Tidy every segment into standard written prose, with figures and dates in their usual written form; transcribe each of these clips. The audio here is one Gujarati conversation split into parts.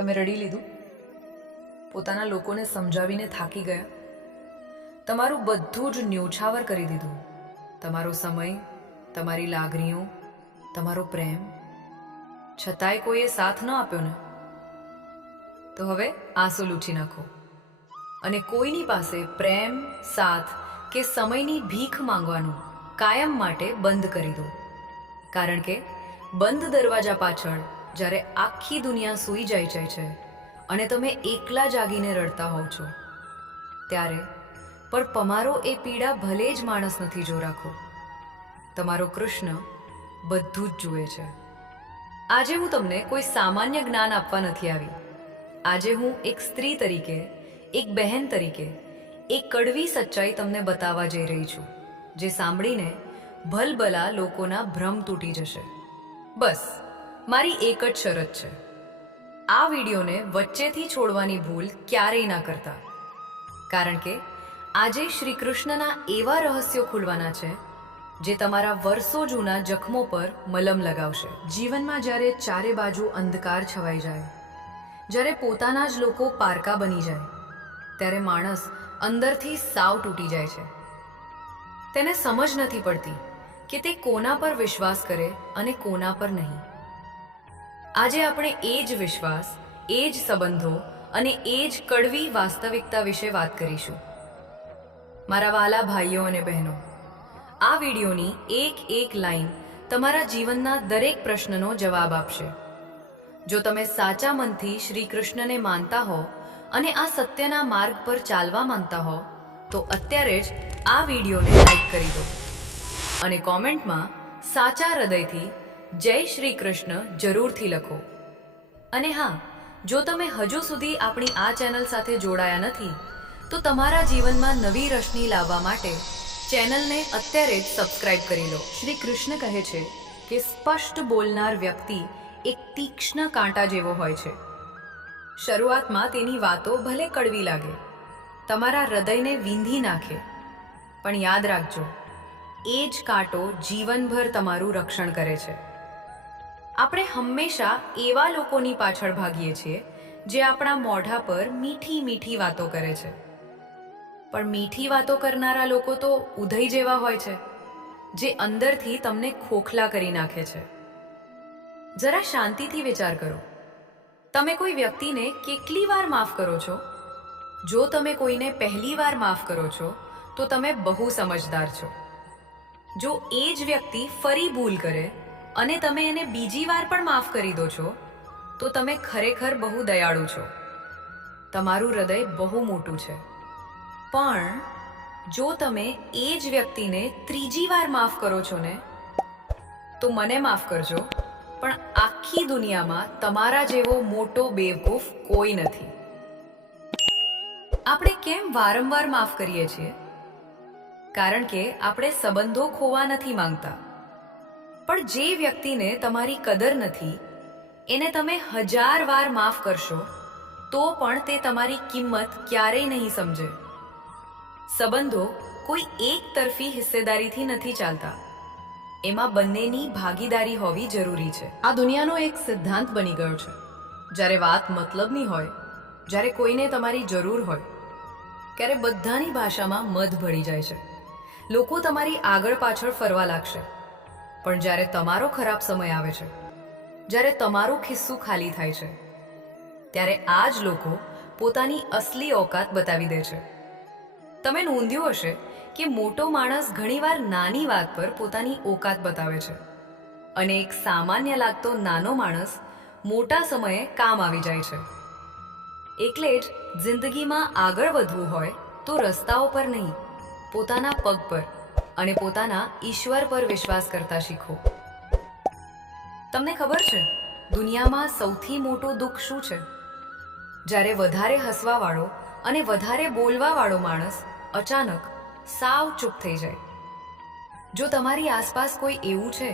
તમે રડી લીધું? પોતાના લોકોને સમજાવીને થાકી ગયા? તમારું બધું જ ન્યોછાવર કરી દીધું? તમારો સમય, તમારી લાગણીઓ, તમારો પ્રેમ, છતાંય કોઈએ સાથ ન આપ્યો ને? તો હવે આંસુ લૂછી નાખો અને કોઈની પાસે પ્રેમ, સાથ કે સમયની ભીખ માંગવાનું કાયમ માટે બંધ કરી દો. કારણ કે બંધ દરવાજા પાછળ જ્યારે આખી દુનિયા સૂઈ જાય છે અને તમે એકલા જાગીને રડતા હોવ છો, ત્યારે પણ તમારો એ પીડા ભલે જ માણસ નથી જો રાખો, તમારો કૃષ્ણ બધું જ જુએ છે. આજે હું તમને કોઈ સામાન્ય જ્ઞાન આપવા નથી આવી. આજે હું એક સ્ત્રી તરીકે, એક બહેન તરીકે એક કડવી સચ્ચાઈ તમને બતાવવા જઈ રહી છું, જે સાંભળીને ભલભલા લોકોના ભ્રમ તૂટી જશે. બસ મારી એક જ શરત છે, આ વિડીયોને વચ્ચેથી છોડવાની ભૂલ ક્યારેય ના કરતા. કારણ કે આજે શ્રી કૃષ્ણના એવા રહસ્યો ખુલવાના છે જે તમારા વર્ષો જૂના જખમો પર મલમ લગાવશે. જીવનમાં જ્યારે ચારે બાજુ અંધકાર છવાઈ જાય, જ્યારે પોતાના જ લોકો પારકા બની જાય, ત્યારે માણસ અંદરથી સાવ તૂટી જાય છે. તેને સમજ નથી પડતી કે તે કોના પર વિશ્વાસ કરે અને કોના પર નહીં. આજે આપણે એ જ વિશ્વાસ, એ જ સંબંધો અને એ જ કડવી વાસ્તવિકતા વિશે વાત કરીશું. મારા વાલા ભાઈઓ અને બહેનો, આ વિડીયોની એક એક લાઈન તમારા જીવનના દરેક પ્રશ્નનો જવાબ આપશે. જો તમે સાચા મનથી શ્રી કૃષ્ણને માનતા હો અને આ સત્યના માર્ગ પર ચાલવા માંગતા હો, તો અત્યારે જ આ વિડીયોને લાઈક કરી દો અને કોમેન્ટમાં સાચા હૃદયથી જય શ્રી કૃષ્ણ જરૂરથી લખો. અને હા, જો તમે હજુ સુધી આપણી આ ચેનલ સાથે જોડાયા નથી, તો તમારા જીવનમાં નવી રોશની લાવવા માટે ચેનલને અત્યારે જ સબસ્ક્રાઇબ કરી લો. શ્રી કૃષ્ણ કહે છે કે સ્પષ્ટ બોલનાર વ્યક્તિ એક તીક્ષ્ણ કાંટા જેવો હોય છે. શરૂઆતમાં તેની વાતો ભલે કડવી લાગે, તમારા હૃદયને વીંધી નાખે, પણ યાદ રાખજો, એ જ કાંટો જીવનભર તમારું રક્ષણ કરે છે. આપણે હંમેશા એવા લોકોની પાછળ ભાગીએ છીએ જે આપણા મોઢા પર મીઠી મીઠી વાતો કરે છે, પણ મીઠી વાતો કરનારા લોકો તો ઉધઈ જેવા હોય છે, જે અંદરથી તમને ખોખલા કરી નાખે છે. જરા શાંતિથી વિચાર કરો, તમે કોઈ વ્યક્તિને કેટલી વાર માફ કરો છો? જો તમે કોઈને પહેલી વાર માફ કરો છો, તો તમે બહુ સમજદાર છો. જો એ જ વ્યક્તિ ફરી ભૂલ કરે અને તમે એને બીજી વાર પણ માફ કરી દો છો, તો તમે ખરેખર બહુ દયાળુ છો. તમારું હૃદય બહુ મોટું છે. પણ જો તમે એ જ વ્યક્તિને ત્રીજી વાર માફ કરો છો ને, તો મને માફ કરજો, પણ આખી દુનિયામાં તમારા જેવો મોટો બેવકૂફ કોઈ નથી. આપણે કેમ વારંવાર માફ કરીએ છીએ? કારણ કે આપણે સંબંધો ખોવા નથી માંગતા. પણ જે વ્યક્તિને તમારી કદર નથી, એને તમે 1000 વાર માફ કરશો તો પણ તે તમારી કિંમત ક્યારેય નહીં સમજે. સંબંધો કોઈ એક તરફી હિસ્સેદારીથી નથી ચાલતા, એમાં બંનેની ભાગીદારી હોવી જરૂરી છે. આ દુનિયાનો એક સિદ્ધાંત બની ગયો છે, જ્યારે વાત મતલબની હોય, જ્યારે કોઈને તમારી જરૂર હોય, ત્યારે બધાની ભાષામાં મધ ભળી જાય છે. લોકો તમારી આગળ પાછળ ફરવા લાગશે, પણ જ્યારે તમારો ખરાબ સમય આવે છે, જ્યારે તમારું ખિસ્સું ખાલી થાય છે, ત્યારે આ જ લોકો પોતાની અસલી ઓકાત બતાવી દે છે. તમે નોંધ્યું હશે કે મોટો માણસ ઘણીવાર નાની વાત પર પોતાની ઓકાત બતાવે છે, અને એક સામાન્ય લાગતો નાનો માણસ મોટા સમયે કામ આવી જાય છે. એટલે જ જિંદગીમાં આગળ વધવું હોય તો રસ્તાઓ પર નહીં, પોતાના પગ પર અને પોતાના ઈશ્વર પર વિશ્વાસ કરતા શીખો. તમને ખબર છે દુનિયામાં સૌથી મોટું દુઃખ શું છે? જ્યારે વધારે હસવાવાળો અને વધારે બોલવાવાળો માણસ અચાનક સાવ ચૂપ થઈ જાય. જો તમારી આસપાસ કોઈ એવું છે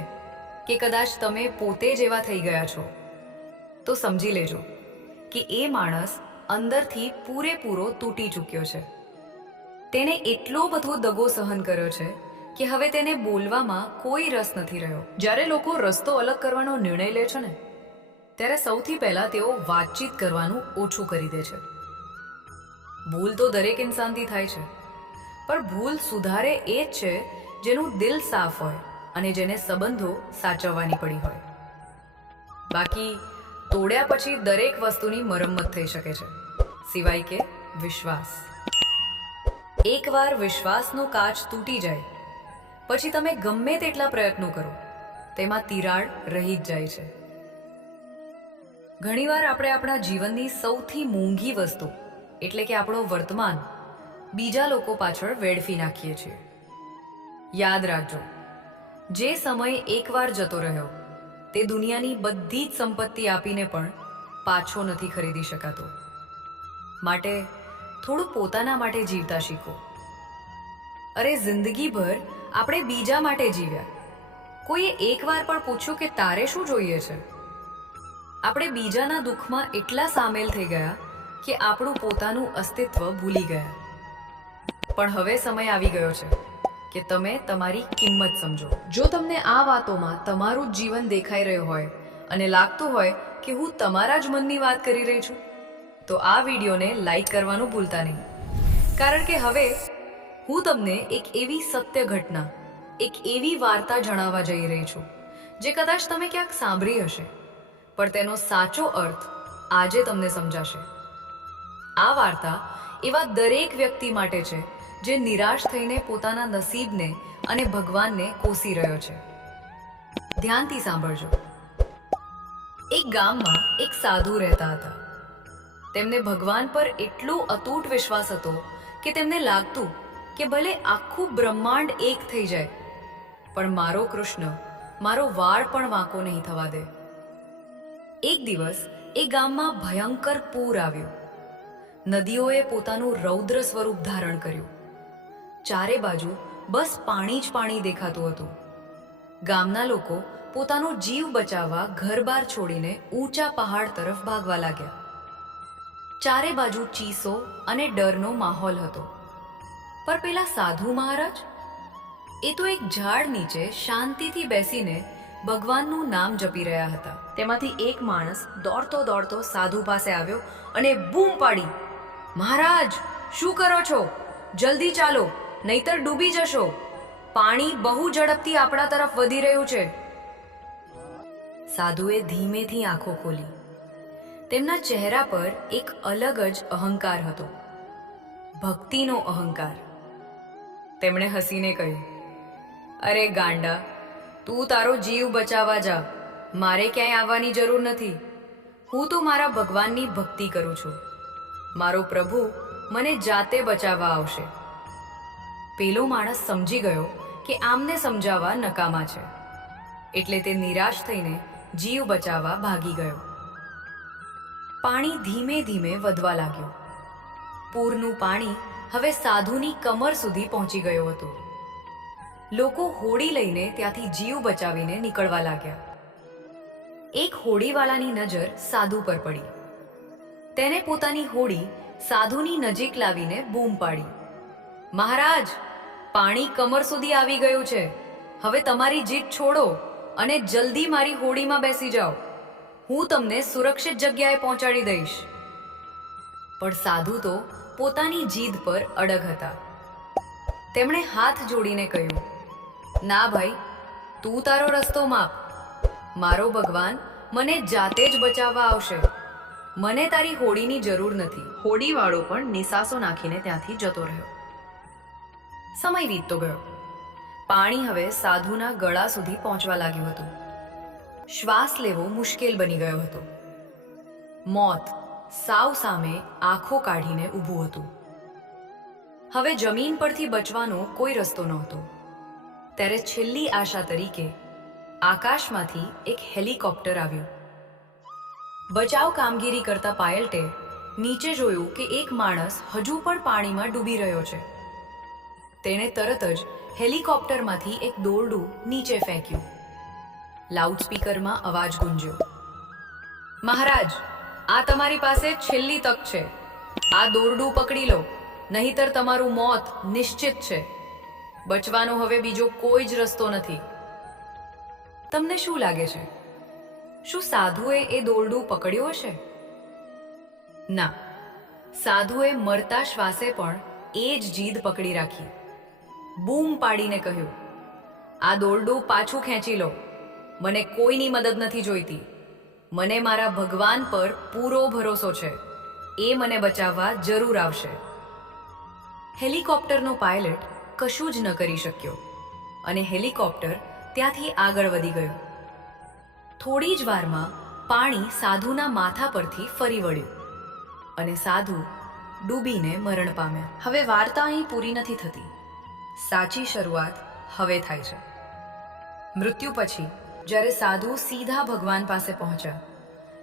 કે કદાચ તમે પોતે જ એવા થઈ ગયા છો, તો સમજી લેજો કે એ માણસ અંદરથી પૂરેપૂરો તૂટી ચૂક્યો છે. તેને એટલો બધો દગો સહન કર્યો છે કે હવે તેને બોલવામાં કોઈ રસ નથી રહ્યો. જ્યારે લોકો રસ્તો અલગ કરવાનો નિર્ણય લે છે ને, ત્યારે સૌથી પહેલાં તેઓ વાતચીત કરવાનું ઓછું કરી દે છે. ભૂલ તો દરેક ઇન્સાનથી થાય છે, પણ ભૂલ સુધારે એ જ છે જેનું દિલ સાફ હોય અને જેને સંબંધો સાચવવાની પડી હોય. બાકી તોડ્યા પછી દરેક વસ્તુની મરમ્મત થઈ શકે છે, સિવાય કે વિશ્વાસ. એકવાર વિશ્વાસનો કાચ તૂટી જાય પછી તમે ગમે તેટલા પ્રયત્નો કરો, તેમાં તિરાડ રહી જ જાય છે. ઘણીવાર આપણે આપણા જીવનની સૌથી મોંઘી વસ્તુ એટલે કે આપણો વર્તમાન બીજા લોકો પાછળ વેડફી નાખીએ છીએ. યાદ રાખજો, જે સમય એકવાર જતો રહ્યો તે દુનિયાની બધી જ સંપત્તિ આપીને પણ પાછો નથી ખરીદી શકાતો. માટે થોડું પોતાના માટે જીવતા શીખો. અરે જિંદગીભર આપણે બીજા માટે જીવ્યા, કોઈએ એકવાર પણ પૂછ્યું કે તારે શું જોઈએ છે? આપણે બીજાના દુઃખમાં એટલા સામેલ થઈ ગયા કે આપણું પોતાનું અસ્તિત્વ ભૂલી ગયા. પણ હવે સમય આવી ગયો છે કે તમે તમારી કિંમત સમજો. જો તમને આ વાતોમાં તમારું જ જીવન દેખાઈ રહ્યું હોય અને લાગતું હોય કે હું તમારા જ મનની વાત કરી રહી છું, તો આ વિડીયોને લાઈક કરવાનું ભૂલતા નહીં. કારણ કે હવે હું તમને એક એવી સત્ય ઘટના, એક એવી વાર્તા જણાવવા જઈ રહી છું જે કદાચ તમે ક્યાંક સાંભળી હશે, પણ તેનો સાચો અર્થ આજે તમને સમજાશે. આ વાર્તા એવા દરેક વ્યક્તિ માટે છે જે નિરાશ થઈને પોતાના નસીબને અને ભગવાનને કોસી રહ્યો છે. ધ્યાનથી સાંભળજો. એક ગામમાં એક સાધુ રહેતા હતા. તેમને ભગવાન પર એટલો અતૂટ વિશ્વાસ હતો કે તેમને લાગતું કે ભલે આખું બ્રહ્માંડ એક થઈ જાય, પણ મારો કૃષ્ણ મારો વાળ પણ વાંકો નહીં થવા દે. એક દિવસ એ ગામમાં ભયંકર પૂર આવ્યું. નદીઓએ પોતાનું રૌદ્ર સ્વરૂપ ધારણ કર્યું. ચારે બાજુ બસ પાણી જ પાણી દેખાતું હતું. ગામના લોકો પોતાનો જીવ બચાવવા ઘરબાર છોડીને ઊંચા પહાડ તરફ ભાગવા લાગ્યા. ચારે બાજુ ચીસો અને ડરનો માહોલ હતો. પર પેલા સાધુ મહારાજ, એ તો એક ઝાડ નીચે શાંતિથી બેસીને ભગવાનનું નામ જપી રહ્યા હતા. તેમાંથી એક માણસ દોડતો દોડતો સાધુ પાસે આવ્યો અને બૂમ પાડી, મહારાજ, શું કરો છો? જલ્દી ચાલો, નહીતર ડૂબી જશો. પાણી બહુ ઝડપથી આપણા તરફ વધી રહ્યું છે. સાધુએ ધીમેથી આંખો ખોલી. તેમના ચહેરા પર એક અલગ જ અહંકાર હતો, ભક્તિનો અહંકાર. તેમણે હસીને કહ્યું, અરે ગાંડા, તું તારો જીવ બચાવવા જા, મારે ક્યાંય આવવાની જરૂર નથી. હું તો મારા ભગવાનની ભક્તિ કરું છું. મારો પ્રભુ મને જાતે બચાવવા આવશે. પેલો માણસ સમજી ગયો કે આમને સમજાવવા નકામા છે, એટલે તે નિરાશ થઈને જીવ બચાવવા ભાગી ગયો. પાણી ધીમે ધીમે વધવા લાગ્યું. પૂરનું પાણી હવે સાધુની કમર સુધી પહોંચી ગયું હતું. લોકો હોડી લઈને ત્યાંથી જીવ બચાવીને નીકળવા લાગ્યા. એક હોડીવાળાની નજર સાધુ પર પડી. તેને પોતાની હોડી સાધુની નજીક લાવીને બૂમ પાડી, મહારાજ, પાણી કમર સુધી આવી ગયું છે. હવે તમારી જીદ છોડો અને જલ્દી મારી હોડીમાં બેસી જાઓ. હું તમને સુરક્ષિત જગ્યાએ પહોંચાડી દઈશ. પણ સાધુ તો પોતાની જીદ પર અડગ હતા. તેમણે હાથ જોડીને કહ્યું, ના ભાઈ, તું તારો રસ્તો માપ. મારો ભગવાન મને જાતે જ બચાવવા આવશે. મને તારી હોડીની જરૂર નથી. હોડીવાળો પણ નિસાસો નાખીને ત્યાંથી જતો રહ્યો. સમય વીતતો ગયો. પાણી હવે સાધુના ગળા સુધી પહોંચવા લાગ્યું હતું. શ્વાસ લેવો મુશ્કેલ બની ગયો હતો. મોત સાવ સામે આંખો કાઢીને ઊભું હતું. હવે જમીન પરથી બચવાનો કોઈ રસ્તો નહોતો. ત્યારે છેલ્લી આશા તરીકે આકાશમાંથી એક હેલિકોપ્ટર આવ્યું. બચાવ કામગીરી કરતા પાયલટે નીચે જોયું કે એક માણસ હજુ પણ પાણીમાં ડૂબી રહ્યો છે. તેણે તરત જ હેલિકોપ્ટરમાંથી એક દોરડું નીચે ફેંક્યું. લાઉડસ્પીકરમાં અવાજ ગુંજ્યો, મહારાજ, આ તમારી પાસે છેલ્લી તક છે. આ દોરડું પકડી લો, નહીતર તમારું મોત નિશ્ચિત છે. બચવાનો હવે બીજો કોઈ જ રસ્તો નથી. તમને શું લાગે છે? શું સાધુએ એ દોરડું પકડ્યું હશે? ના, સાધુએ મરતા શ્વાસે પણ એ જ જીદ પકડી રાખી. બૂમ પાડીને કહ્યું, આ દોરડું પાછું ખેંચી લો. મને કોઈની મદદ નથી જોઈતી. મને મારા ભગવાન પર પૂરો ભરોસો છે. એ મને બચાવવા જરૂર આવશે. હેલિકોપ્ટરનો પાયલટ કશું જ ન કરી શક્યો અને હેલિકોપ્ટર ત્યાંથી આગળ વધી ગયો. થોડી જ વારમાં પાણી સાધુના માથા પરથી ફરી વળ્યું અને સાધુ ડૂબીને મરણ પામ્યા. હવે વાર્તા અહીં પૂરી નથી થતી. સાચી શરૂઆત હવે થાય છે. મૃત્યુ પછી જ્યારે સાધુ સીધા ભગવાન પાસે પહોંચ્યા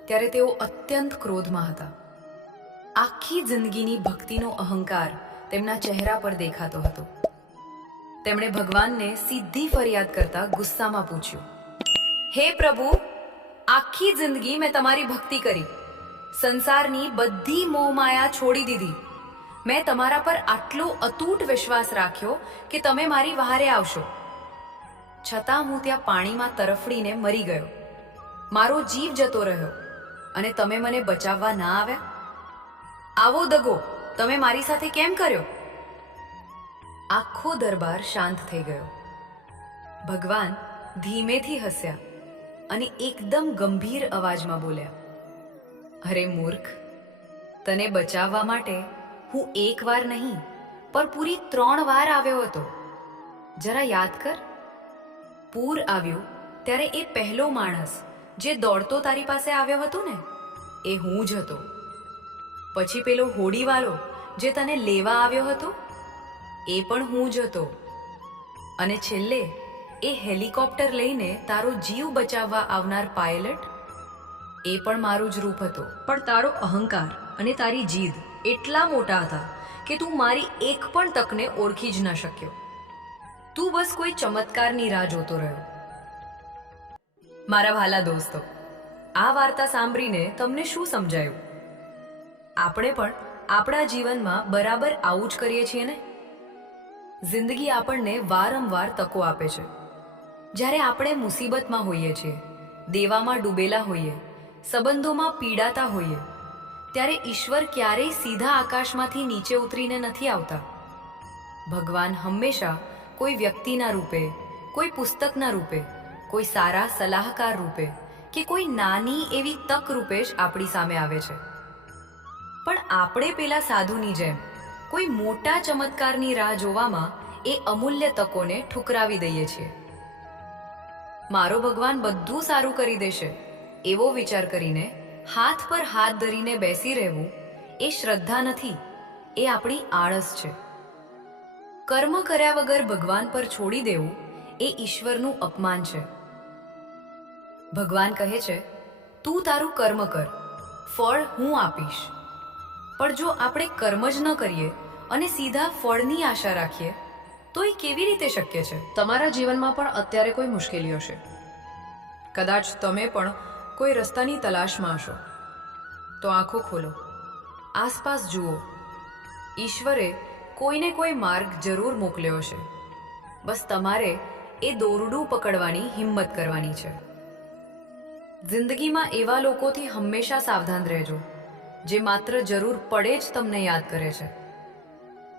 ત્યારે તેઓ અત્યંત ક્રોધમાં હતા. આખી જિંદગીની ભક્તિનો અહંકાર તેમના ચહેરા પર દેખાતો હતો. તેમણે ભગવાનને સીધી ફરિયાદ કરતા ગુસ્સામાં પૂછ્યું, હે પ્રભુ, આખી જિંદગી મેં તમારી ભક્તિ કરી, સંસારની બધી મોહમાયા છોડી દીધી. મેં તમારા પર આટલો અતૂટ વિશ્વાસ રાખ્યો કે તમે મારી વહારે આવશો. છતાં હું ત્યાં પાણીમાં તરફડીને મરી ગયો. મારો જીવ જતો રહ્યો અને તમે મને બચાવવા ના આવ્યા. આવો દગો તમે મારી સાથે કેમ કર્યો? આખો દરબાર શાંત થઈ ગયો. ભગવાન ધીમેથી હસ્યા અને એકદમ ગંભીર અવાજમાં બોલ્યા, અરે મૂર્ખ, તને બચાવવા માટે હું એક વાર નહીં પણ પૂરી 3 વાર આવ્યો હતો. જરા યાદ કર. પૂર આવ્યું ત્યારે એ પહેલો માણસ જે દોડતો તારી પાસે આવ્યો હતો ને, એ હું જ હતો. પછી પેલો હોડીવાળો જે તને લેવા આવ્યો હતો, એ પણ હું જ હતો. અને છેલ્લે એ હેલિકોપ્ટર લઈને તારો જીવ બચાવવા આવનાર પાયલટ, એ પણ મારું જ રૂપ હતો. પણ તારો અહંકાર અને તારી જીદ એટલા મોટા હતા કે તું મારી એક પણ તકને ઓળખી જ ન શક્યો. તું બસ કોઈ ચમત્કારની રાહ જોતો રહ્યો. મારા વહાલા દોસ્તો, આ વાર્તા સાંભળીને તમને શું સમજાયું? આપણે પણ આપણા જીવનમાં બરાબર આવું જ કરીએ છીએ ને? જિંદગી આપણને વારંવાર તકો આપે છે. જ્યારે આપણે મુસીબતમાં હોઈએ છીએ, દેવામાં ડૂબેલા હોઈએ, સંબંધોમાં પીડાતા હોઈએ, ત્યારે ઈશ્વર ક્યારેય સીધા આકાશમાંથી નીચે ઉતરીને નથી આવતા. ભગવાન હંમેશા કોઈ વ્યક્તિના રૂપે, કોઈ પુસ્તકના રૂપે, કોઈ સારા સલાહકાર રૂપે કે કોઈ નાની એવી તક રૂપે જ આપણી સામે આવે છે. પણ આપણે પેલા સાધુની જેમ કોઈ મોટા ચમત્કારની રાહ જોવામાં એ અમૂલ્ય તકોને ઠુકરાવી દઈએ છીએ. મારો ભગવાન બધું સારું કરી દેશે એવો વિચાર કરીને હાથ પર હાથ ધરીને બેસી રહેવું એ શ્રદ્ધા નથી, એ આપણી આળસ છે. કર્મ કર્યા વગર ભગવાન પર છોડી દેવું એ ઈશ્વરનું અપમાન છે. ભગવાન કહે છે, તું તારું કર્મ કર, ફળ હું આપીશ. પણ જો આપણે કર્મ જ ન કરીએ અને સીધા ફળની આશા રાખીએ તો એ કેવી રીતે શક્ય છે? તમારા જીવનમાં પણ અત્યારે કોઈ મુશ્કેલી હશે. કદાચ તમે પણ કોઈ રસ્તાની તલાશમાં હશો. તો આંખો ખોલો, આસપાસ જુઓ. ઈશ્વરે કોઈને કોઈ માર્ગ જરૂર મોકલ્યો હશે. બસ તમારે એ દોરડું પકડવાની હિંમત કરવાની છે. જિંદગીમાં એવા લોકોથી હંમેશા સાવધાન રહેજો જે માત્ર જરૂર પડે જ તમને યાદ કરે છે.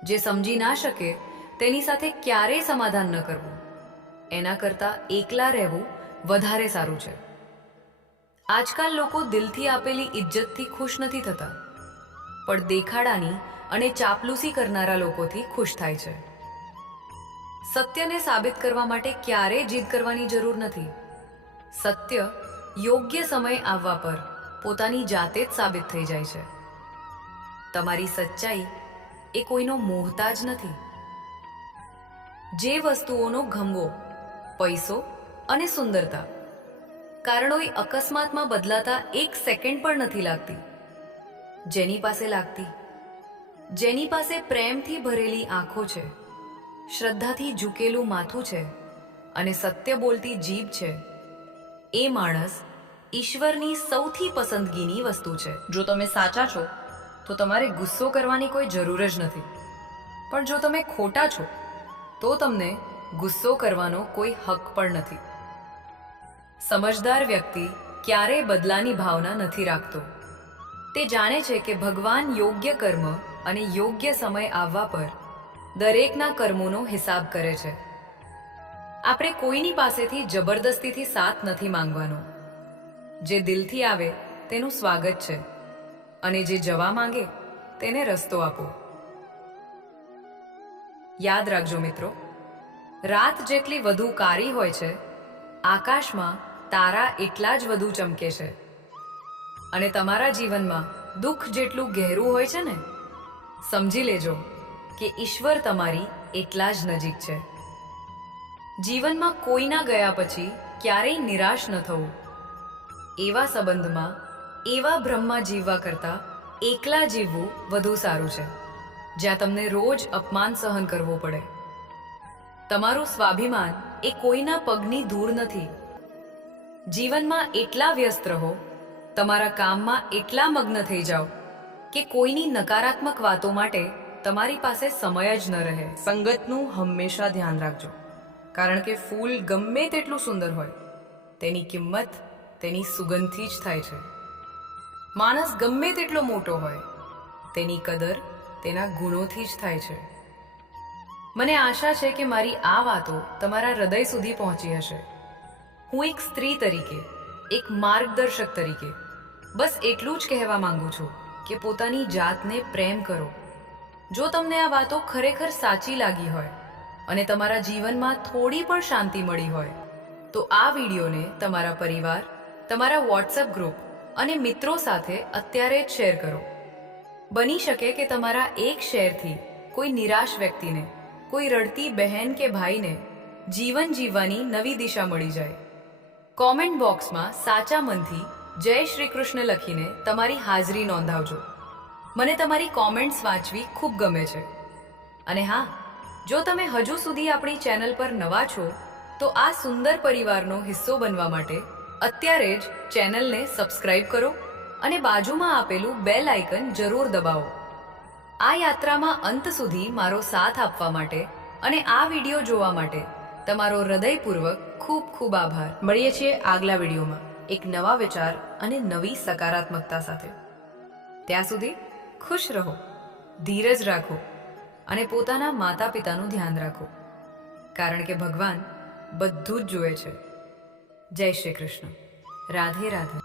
જે સમજી ના શકે તેની સાથે ક્યારેય સમાધાન ન કરવું. એના કરતાં એકલા રહેવું વધારે સારું છે. આજકાલ લોકો દિલથી આપેલી ઇજ્જતથી ખુશ નથી થતા, પણ દેખાડાની અને ચાપલૂસી કરનારા લોકોથી ખુશ થાય છે. સત્યને સાબિત કરવા માટે ક્યારેય જીદ કરવાની જરૂર નથી. સત્ય યોગ્ય સમય આવવા પર પોતાની જાતે જ સાબિત થઈ જાય છે. તમારી સચ્ચાઈ એ કોઈનો મોહતાજ નથી. જે વસ્તુઓનો ઘમવો, પૈસો અને સુંદરતા કારણોએ અકસ્માતમાં બદલાતા 1 સેકન્ડ પણ નથી લાગતી. જેની પાસે લાગતી, જેની પાસે પ્રેમથી ભરેલી આંખો છે, શ્રદ્ધાથી ઝૂકેલું માથું છે અને સત્ય બોલતી જીભ છે, એ માણસ ઈશ્વરની સૌથી પસંદગીની વસ્તુ છે. જો તમે સાચા છો તો તમારે ગુસ્સો કરવાની કોઈ જરૂર જ નથી. પણ જો તમે ખોટા છો તો તમને ગુસ્સો કરવાનો કોઈ હક પણ નથી. સમજદાર વ્યક્તિ ક્યારેય બદલાની ભાવના નથી રાખતો. તે જાણે છે કે ભગવાન યોગ્ય કર્મ અને યોગ્ય સમય આવવા પર દરેકના કર્મોનો હિસાબ કરે છે. આપણે કોઈની પાસેથી જબરદસ્તીથી સાથ નથી માંગવાનો. જે દિલથી આવે તેનું સ્વાગત છે, અને જે જવા માંગે તેને રસ્તો આપો. યાદ રાખજો મિત્રો, રાત જેટલી વધુ કાળી હોય છે, આકાશમાં તારા એટલા જ વધુ ચમકે છે. અને તમારા જીવનમાં દુઃખ જેટલું ગહેરું હોય છે ને, સમજી લેજો કે ઈશ્વર તમારી એટલા જ નજીક છે. જીવનમાં કોઈના ગયા પછી ક્યારેય નિરાશ ન થવું. એવા સંબંધમાં એવા ભ્રમમાં જીવવા કરતાં એકલા જીવવું વધુ સારું છે, જ્યાં તમને રોજ અપમાન સહન કરવો પડે. તમારું સ્વાભિમાન એ કોઈના પગની ધૂળ નથી. જીવનમાં એટલા વ્યસ્ત રહો, તમારા કામમાં એટલા મગ્ન થઈ જાઓ કે કોઈની નકારાત્મક વાતો માટે તમારી પાસે સમય જ ન રહે. સંગતનું હંમેશા ધ્યાન રાખજો, કારણ કે ફૂલ ગમે તેટલું સુંદર હોય, તેની કિંમત તેની સુગંધથી જ થાય છે. માણસ ગમે તેટલો મોટો હોય, તેની કદર તેના ગુણોથી જ થાય છે. મને આશા છે કે મારી આ વાતો તમારા હૃદય સુધી પહોંચી હશે. હું એક સ્ત્રી તરીકે, એક માર્ગદર્શક તરીકે બસ એટલું જ કહેવા માંગુ છું કે પોતાની જાતને પ્રેમ કરો. જો તમને આ વાતો ખરેખર સાચી લાગી હોય અને તમારા જીવનમાં થોડી પણ શાંતિ મળી હોય, તો આ વિડીયોને તમારા પરિવાર, તમારા વોટ્સએપ ગ્રુપ અને મિત્રો સાથે અત્યારે જ શેર કરો. બની શકે કે તમારા એક શેરથી કોઈ નિરાશ વ્યક્તિને, કોઈ રડતી બહેન કે ભાઈને જીવન જીવવાની નવી દિશા મળી જાય. કોમેન્ટ બોક્સમાં સાચા મનથી જય શ્રી કૃષ્ણ લખીને તમારી હાજરી નોંધાવજો. મને તમારી કોમેન્ટ્સ વાંચવી ખૂબ ગમે છે. અને હા, જો તમે હજુ સુધી આપણી ચેનલ પર નવા છો, તો આ સુંદર પરિવારનો હિસ્સો બનવા માટે અત્યારે જ ચેનલને સબસ્ક્રાઇબ કરો અને બાજુમાં આપેલું બેલ આઇકન જરૂર દબાવો. આ યાત્રામાં અંત સુધી મારો સાથ આપવા માટે અને આ વિડીયો જોવા માટે તમારો હૃદયપૂર્વક ખૂબ ખૂબ આભાર. મળીએ છીએ આગલા વિડીયોમાં એક નવા વિચાર અને નવી સકારાત્મકતા સાથે. ત્યાં સુધી ખુશ રહો, ધીરજ રાખો અને પોતાના માતા પિતાનું ધ્યાન રાખો, કારણ કે ભગવાન બધું જ જુએ છે. જય શ્રી કૃષ્ણ. રાધે રાધે.